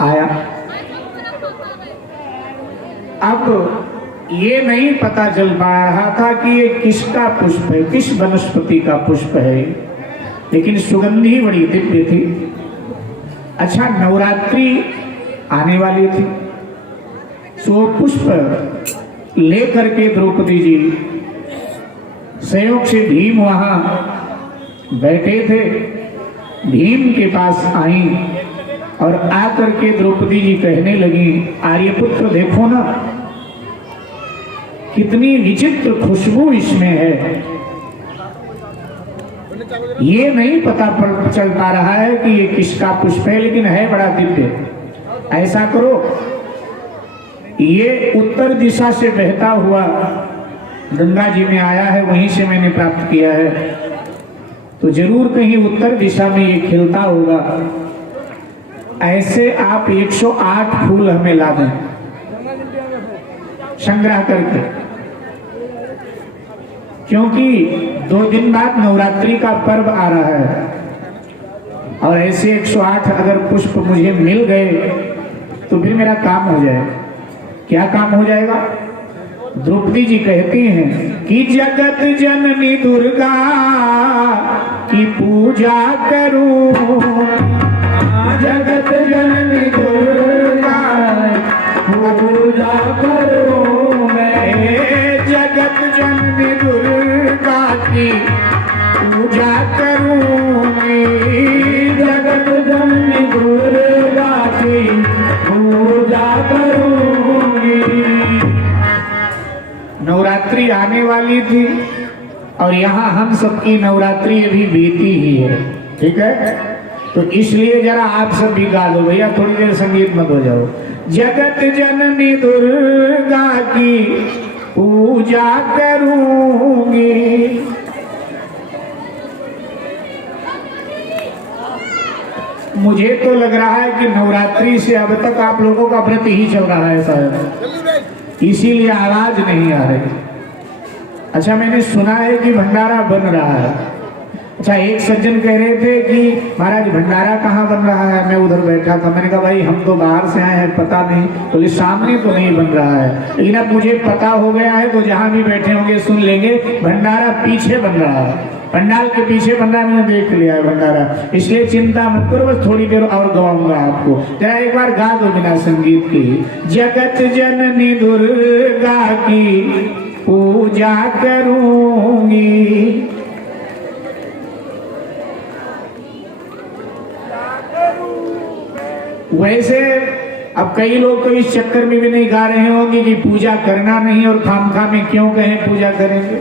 आया। अब ये नहीं पता चल पा रहा था कि ये किसका पुष्प है, किस वनस्पति का पुष्प है, लेकिन सुगंधी बड़ी दिव्य थी। अच्छा, नवरात्रि आने वाली थी, सो पुष्प लेकर के द्रौपदी जी संयोग से भीम वहां बैठे थे, भीम के पास आई और आकर के द्रौपदी जी कहने लगी, आर्यपुत्र देखो ना कितनी विचित्र खुशबू इसमें है। ये नहीं पता चल पा रहा है कि ये किसका पुष्प है, लेकिन है बड़ा दिव्य। ऐसा करो, ये उत्तर दिशा से बहता हुआ गंगा जी में आया है, वहीं से मैंने प्राप्त किया है, तो जरूर कहीं उत्तर दिशा में ये खिलता होगा। ऐसे आप 108 फूल हमें ला दें संग्रह करके, क्योंकि 2 दिन बाद नवरात्रि का पर्व आ रहा है और ऐसे 108 अगर पुष्प मुझे मिल गए तो फिर मेरा काम हो जाएगा। क्या काम हो जाएगा? द्रौपदी जी कहती हैं कि जगत जननी दुर्गा की पूजा करूं, जगत जननी दुर्गा पूजा करूं मैं, जगत जननी दुर्गा की पूजा करूंगी, जगत जननी दुर्गा की पूजा करूंगी। नवरात्रि आने वाली थी और यहाँ हम सबकी नवरात्रि अभी बीती ही है, ठीक है? तो इसलिए जरा आप सब भी गा लो भैया, थोड़ी देर संगीत मत हो जाओ। जगत जननी दुर्गा की पूजा करूंगी। मुझे तो लग रहा है कि नवरात्रि से अब तक आप लोगों का व्रत ही चल रहा है शायद, इसीलिए आवाज नहीं आ रही। अच्छा, मैंने सुना है कि भंडारा बन रहा है। अच्छा, एक सज्जन कह रहे थे कि महाराज भंडारा कहाँ बन रहा है, मैं उधर बैठा था। मैंने कहा भाई हम तो बाहर से आए हैं, पता नहीं। तो सामने तो नहीं बन रहा है, लेकिन अब मुझे पता हो गया है, तो जहां भी बैठे होंगे सुन लेंगे, भंडारा पीछे बन रहा है, पंडाल के पीछे बन रहा है। मैंने देख लिया है भंडारा, इसलिए चिंता मत करो, बस थोड़ी देर और गवाऊंगा आपको। जरा एक बार गा दो बिना संगीत की। जगत जननी दुर्गा की पूजा करूंगी। वैसे अब कई लोग तो इस चक्कर में भी नहीं गा रहे होंगे कि पूजा करना नहीं, और खामखा में क्यों कहें पूजा करेंगे।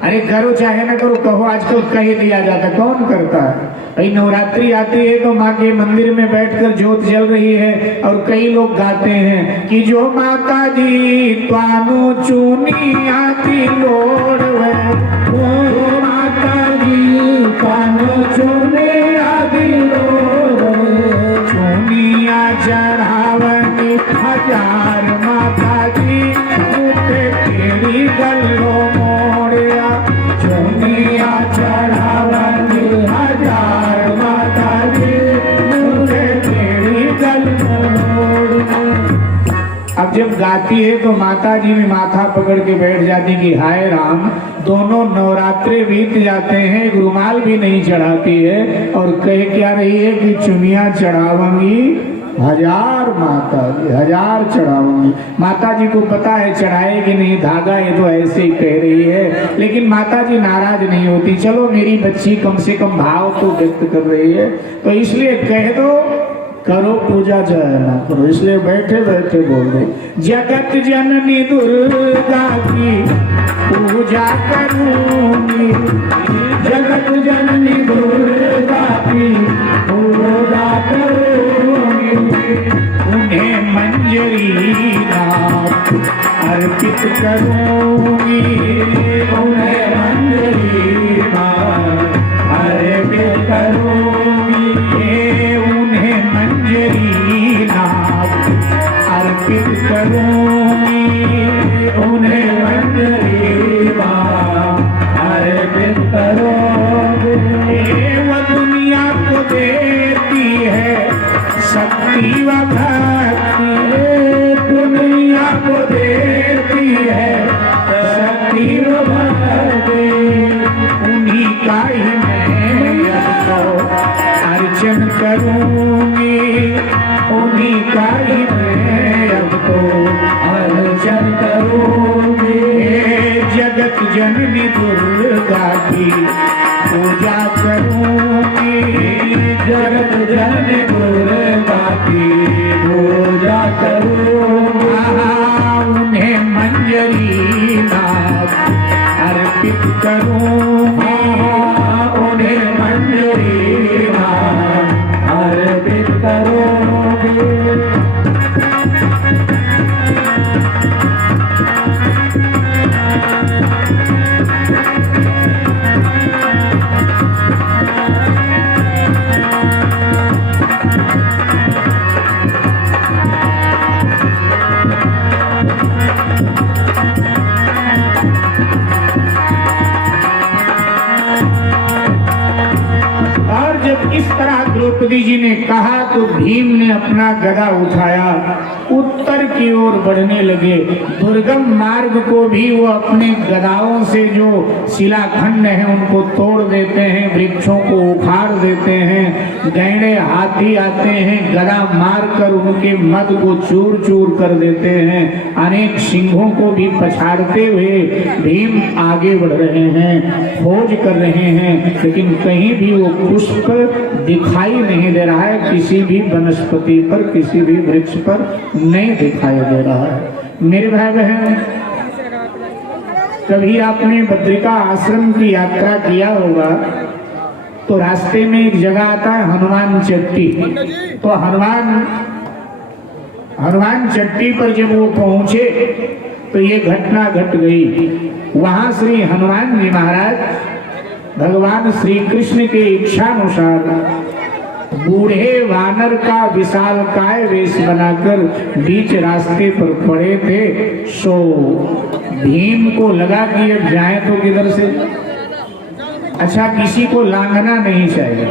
अरे करो चाहे ना करो, कहो आजकल कह दिया जाता, कौन करता है भाई। नवरात्रि आती है तो माँ के मंदिर में बैठकर ज्योत जल रही है और कई लोग गाते हैं कि जो माता जी तानो चूनी आती लोड़ है, वो माता जी तानो चूनी आती लोड़ है, चूनिया चढ़ावनी 1000 माता जी उठे तेरी गलो मोड़िया, चूनिया चढ़ावनी 1000 माता जी उठे तेरी गलो मोड़िया। अब जब गाती है तो माता जी भी माथा पकड़ के बैठ जाती कि हाय राम, दोनों नवरात्रे बीत जाते हैं, एक रुमाल भी नहीं चढ़ाती है और कह क्या रही है कि चुनिया चढ़ाऊंगी 1000 माता जी, 1000 चढ़ाऊंगी। माता जी को पता है चढ़ाएगी नहीं धागा, ये तो ऐसे ही कह रही है, लेकिन माता जी नाराज नहीं होती। चलो मेरी बच्ची कम से कम भाव तो व्यक्त कर रही है, तो इसलिए कह दो करो पूजा चाहे ना करो, इसलिए बैठे बैठे बोल दो जगत जननी दुर्गा की पूजा करूंगी, जगत जननी दुर्गा की पूजा करूंगी। उन्हें मंजरी नाथ अर्पित करूंगी, उन्हें मंजरी नाथ अर्पित करूंगी, उन्हें मंजरी नाथ अर्पित करूंगी, उन्हें मंजरी नाथ अर्पित करूंगी। वो दुनिया को देती है शक्ति शिव भक्ति दुनिया को देती है शक्ति भक्ति, उन्हीं का ही मैं अर्चन करूंगी, उन्हीं का ही मैं अब तो अर्चन करूंगी। जगत जननी दुर्गा की पूजा करूंगी, जगत जननी दुर्गा की पूजा करूंगी। उन्हें मंजरी नाथ अर्पित करूंगी, उन्हें मंजरी नाथ अर्पित करूंगी। इस तरह द्रौपदी जी ने कहा तो भीम ने अपना गदा उठाया, उत्तर की ओर बढ़ने लगे। दुर्गम मार्ग को भी वो अपने गदाओं से जो शिलाखंड है उनको तोड़ देते हैं, वृक्षों को उखाड़ देते हैं, गैंडे हाथी आते हैं, गदा मार कर उनके मद को चूर चूर कर देते हैं, अनेक सिंहों को भी पछाड़ते हुए भीम आगे बढ़ रहे हैं, खोज कर रहे हैं, लेकिन कहीं भी वो पुष्प दिखाई नहीं दे रहा है, किसी भी वनस्पति पर, किसी भी वृक्ष पर नहीं दिखाई दे रहा है। मेरे भाई बहन, कभी आपने बद्रिका आश्रम की यात्रा किया होगा तो रास्ते में एक जगह आता है हनुमान चट्टी। तो हनुमान चट्टी पर जब वो पहुंचे तो ये घटना घट गई। वहां श्री हनुमान जी महाराज भगवान श्री कृष्ण के इच्छानुसार बूढ़े वानर का विशालकाय वेश बनाकर बीच रास्ते पर पड़े थे। सो भीम को लगा कि अब जाए तो किधर से। अच्छा, किसी को लांघना नहीं चाहिए,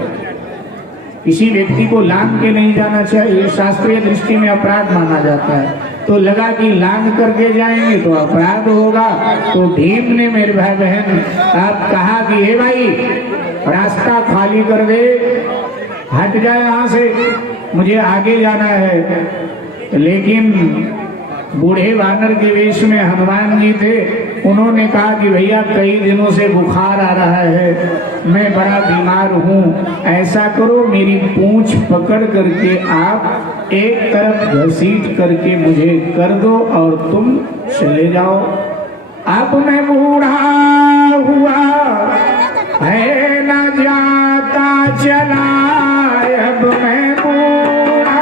किसी व्यक्ति को लांघ के नहीं जाना चाहिए, शास्त्रीय दृष्टि में अपराध माना जाता है। तो लगा कि लांघ करके जाएंगे तो अपराध होगा, तो भीम ने मेरे भाई बहन आप कहा कि हे भाई रास्ता खाली कर दे, हट जाए यहाँ से, मुझे आगे जाना है। लेकिन बूढ़े वानर के वेश में हनुमान जी थे, उन्होंने कहा कि भैया कई दिनों से बुखार आ रहा है, मैं बड़ा बीमार हूँ, ऐसा करो मेरी पूंछ पकड़ करके आप एक तरफ घसीट करके मुझे कर दो और तुम चले जाओ। अब मैं बूढ़ा हुआ है न जाता चला, अब मैं बूढ़ा,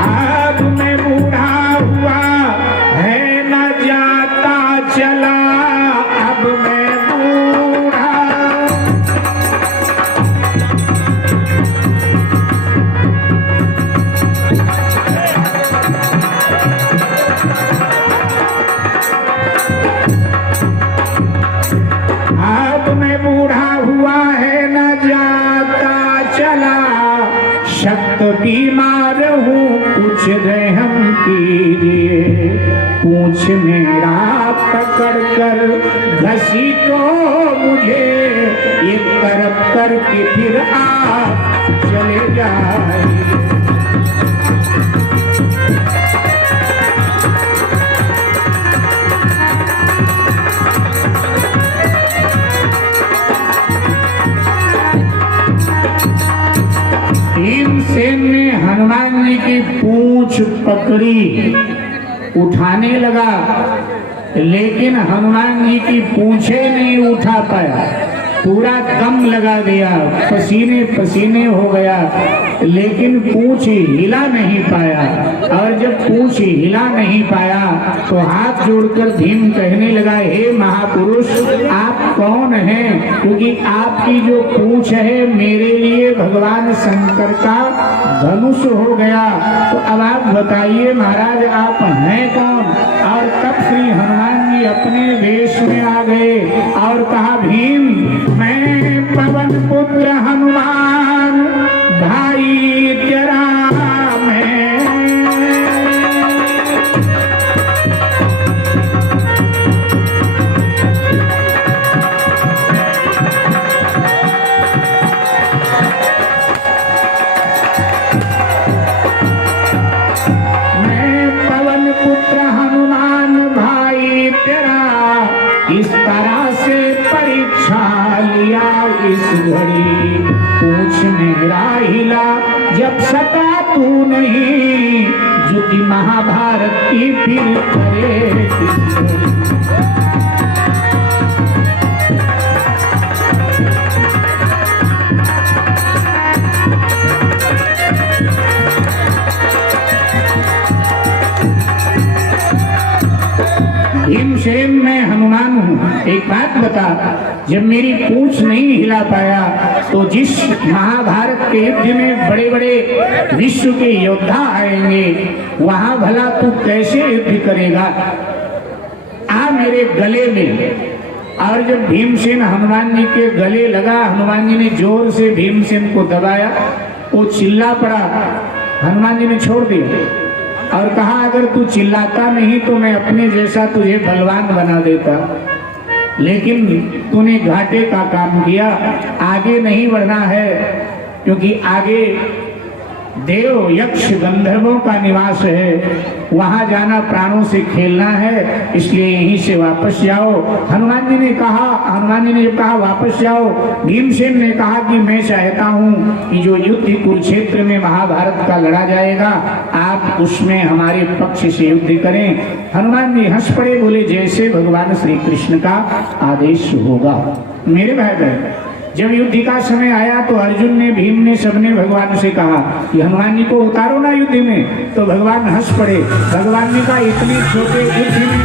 अब मैं बूढ़ा हुआ है न जाता चला, अब मैं बूढ़ा। अब मैं बूढ़ा हुआ है न जाता चला, शक्त बीमार हूँ कुछ रहम कीजिए, पूछ मेरा पकड़ कर घसी तो मुझे एक तरफ करके फिर आप चले जाए। भीमसेन ने हनुमान जी की पूंछ पकड़ी, उठाने लगा, लेकिन हनुमान जी की पूंछे नहीं उठा पाया, पूरा दम लगा दिया, पसीने पसीने हो गया। लेकिन पूंछ हिला नहीं पाया। और जब पूंछ हिला नहीं पाया तो हाथ जोड़कर भीम कहने लगा, हे महापुरुष आप कौन हैं? क्योंकि आपकी जो पूंछ है मेरे लिए भगवान शंकर का धनुष हो गया। तो अब आप बताइए महाराज आप हैं कौन? और तब श्री हनुमान जी अपने वेश में आ गए और कहा, भीम मैं पवन पुत्र हनुमान भाई तेरा मैं। इस तरह से परीक्षा लिया इस घड़ी, पूछ मेरा हिला जब सका तू नहीं, युद्ध महाभारत की फिर करे भीमसेन मैं हनुमान हूँ। एक बात बता, जब मेरी पूंछ नहीं हिला पाया तो जिस महाभारत के युद्ध में बड़े बड़े विश्व के योद्धा आएंगे वहां भला तू कैसे युद्ध करेगा? आ मेरे गले में। और जब भीमसेन हनुमान जी के गले लगा, हनुमान जी ने जोर से भीमसेन को दबाया, वो चिल्ला पड़ा। हनुमान जी ने छोड़ दिया और कहा, अगर तू चिल्लाता नहीं तो मैं अपने जैसा तुझे बलवान बना देता, लेकिन तूने घाटे का काम किया, आगे नहीं बढ़ना है, क्योंकि आगे देव यक्ष गंधर्वों का निवास है, वहां जाना प्राणों से खेलना है, इसलिए यहीं से वापस जाओ। हनुमान जी ने जब कहा वापस जाओ, भीमसेन ने कहा कि मैं चाहता हूं कि जो युद्ध कुरुक्षेत्र में महाभारत का लड़ा जाएगा आप उसमें हमारे पक्ष से युद्ध करें। हनुमान जी हंस पड़े, बोले जैसे भगवान श्री कृष्ण का आदेश होगा। मेरे भाई बहन, जब युद्ध का समय आया तो अर्जुन ने, भीम ने, सबने भगवान से कहा कि हनुमान जी को उतारो ना युद्ध में, तो भगवान हंस पड़े। भगवान ने कहा इतने छोटे युद्ध में,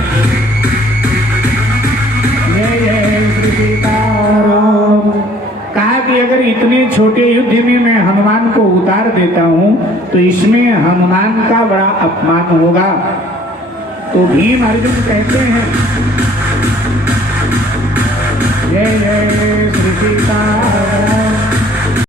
जय जय श्री सीताराम, कहा कि अगर इतने छोटे युद्ध में मैं हनुमान को उतार देता हूं तो इसमें हनुमान का बड़ा अपमान होगा। तो भीम अर्जुन कहते हैं, जय जय श्री सीताराम।